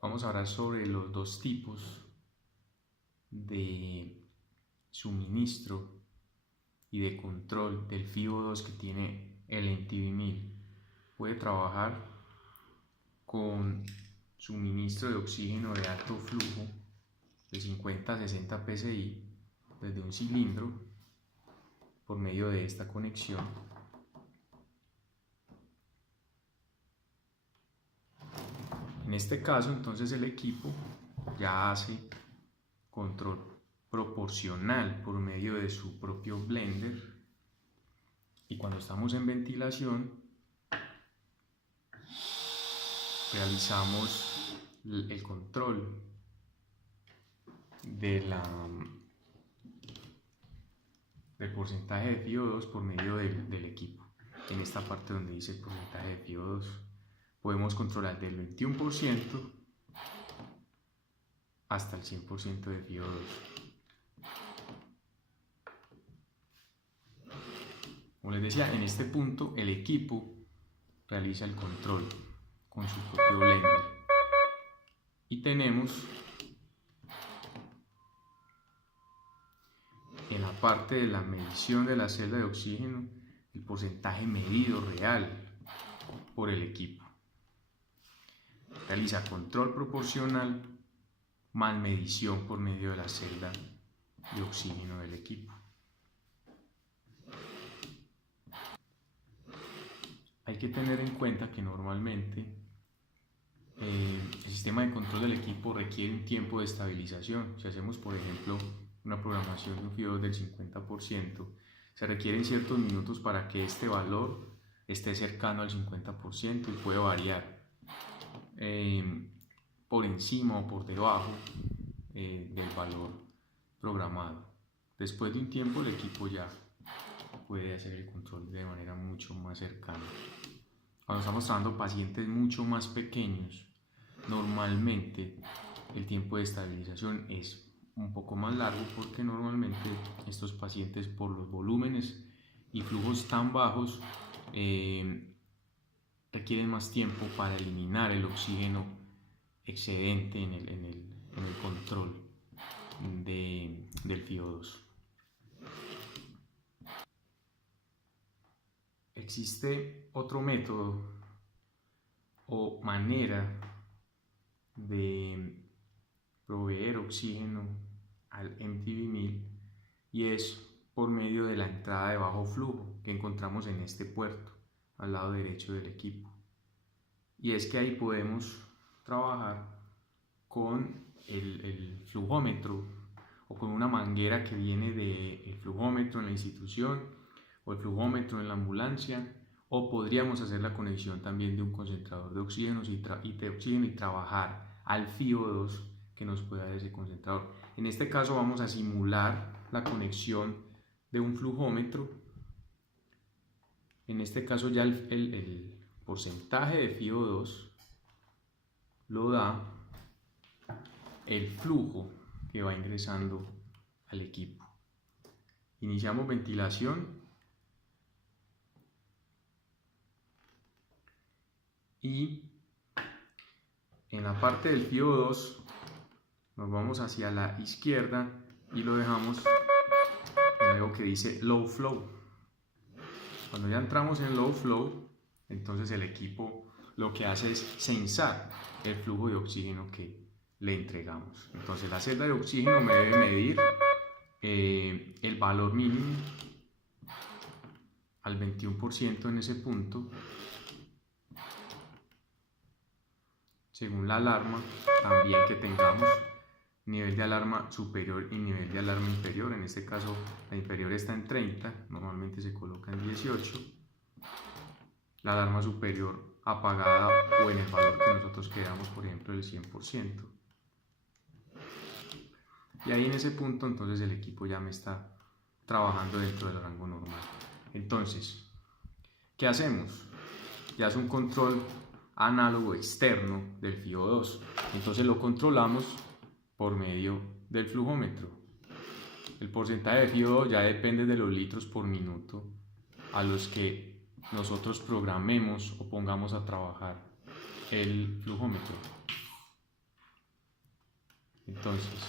Vamos a hablar sobre los dos tipos de suministro y de control del FiO2 que tiene el NTV1000. Puede trabajar con suministro de oxígeno de alto flujo de 50 a 60 psi desde un cilindro por medio de esta conexión. En este caso, entonces, el equipo ya hace control proporcional por medio de su propio blender, y cuando estamos en ventilación realizamos el control del porcentaje de FiO2 por medio del equipo. En esta parte donde dice el porcentaje de FiO2 podemos controlar del 21% hasta el 100% de FiO2. Como les decía, en este punto el equipo realiza el control con su propio blender y tenemos en la parte de la medición de la celda de oxígeno el porcentaje medido real por el equipo. Realiza control proporcional más medición por medio de la celda de oxígeno del equipo. Hay que tener en cuenta que normalmente el sistema de control del equipo requiere un tiempo de estabilización. Si hacemos, por ejemplo, una programación de un FiO2 del 50%, se requieren ciertos minutos para que este valor esté cercano al 50% y puede variar por encima o por debajo del valor programado. Después de un tiempo el equipo ya puede hacer el control de manera mucho más cercana. Cuando estamos tratando pacientes mucho más pequeños, normalmente el tiempo de estabilización es un poco más largo, porque normalmente estos pacientes, por los volúmenes y flujos tan bajos, requieren más tiempo para eliminar el oxígeno excedente en el control del FiO2. Existe otro método o manera de proveer oxígeno al NTV1000, y es por medio de la entrada de bajo flujo que encontramos en este puerto al lado derecho del equipo. Y es que ahí podemos trabajar con el flujómetro o con una manguera que viene del flujómetro en la institución o el flujómetro en la ambulancia, o podríamos hacer la conexión también de un concentrador de oxígeno y trabajar al FiO2 que nos puede dar ese concentrador. En este caso vamos a simular la conexión de un flujómetro. En este caso ya el porcentaje de FiO2 lo da el flujo que va ingresando al equipo. Iniciamos ventilación y en la parte del FiO2 nos vamos hacia la izquierda y lo dejamos en algo que dice low flow. Cuando ya entramos en low flow, entonces el equipo lo que hace es censar el flujo de oxígeno que le entregamos. Entonces la celda de oxígeno me debe medir el valor mínimo al 21% en ese punto. Según la alarma también que tengamos, nivel de alarma superior y nivel de alarma inferior. En este caso la inferior está en 30, normalmente se coloca en 18. La alarma superior apagada o en el valor que nosotros queramos, por ejemplo el 100%. Y ahí en ese punto entonces el equipo ya me está trabajando dentro del rango normal. Entonces, ¿qué hacemos? Ya es un control análogo externo del FiO2. Entonces lo controlamos por medio del flujómetro. El porcentaje de FiO2 ya depende de los litros por minuto a los que nosotros programemos o pongamos a trabajar el flujómetro. Entonces,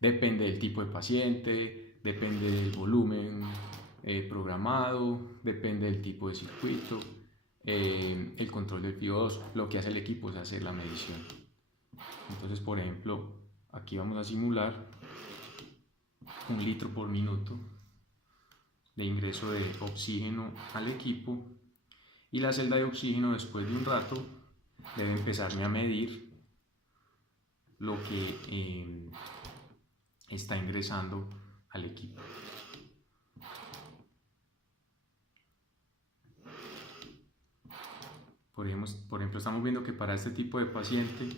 depende del tipo de paciente, depende del volumen programado, depende del tipo de circuito, el control del FIO2. Lo que hace el equipo es hacer la medición. Entonces, por ejemplo, aquí vamos a simular 1 litro por minuto de ingreso de oxígeno al equipo, y la celda de oxígeno después de un rato debe empezarme a medir lo que está ingresando al equipo. Por ejemplo, estamos viendo que para este tipo de paciente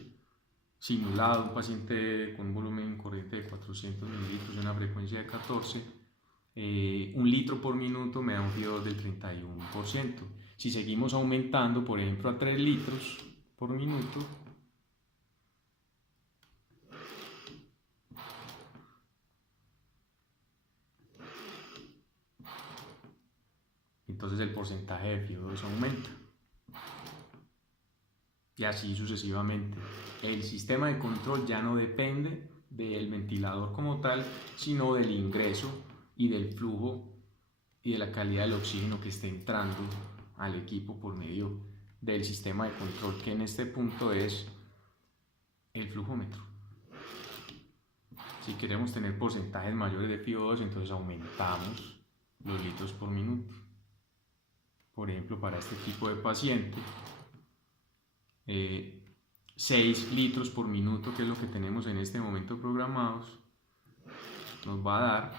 simulado, un paciente con un volumen corriente de 400 mililitros y una frecuencia de 14, 1 litro por minuto me da un FIO2 del 31%. Si seguimos aumentando, por ejemplo, a 3 litros por minuto, entonces el porcentaje de FIO2 aumenta. Y así sucesivamente. El sistema de control ya no depende del ventilador como tal, sino del ingreso y del flujo y de la calidad del oxígeno que esté entrando al equipo por medio del sistema de control, que en este punto es el flujómetro. Si queremos tener porcentajes mayores de FIO2, entonces aumentamos los litros por minuto. Por ejemplo, para este tipo de paciente, 6 litros por minuto, que es lo que tenemos en este momento programados, nos va a dar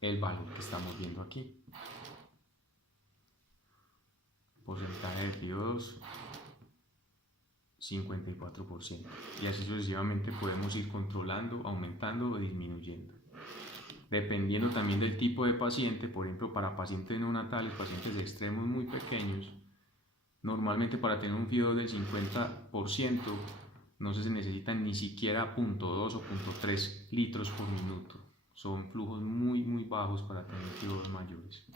el valor que estamos viendo aquí. Porcentaje de FIO2 54%, y así sucesivamente podemos ir controlando, aumentando o disminuyendo, dependiendo también del tipo de paciente. Por ejemplo, para pacientes neonatales, pacientes de extremos muy pequeños, normalmente para tener un FIO2 del 50% no se necesitan ni siquiera 0.2 o 0.3 litros por minuto. Son flujos muy bajos para tener FIO2 mayores.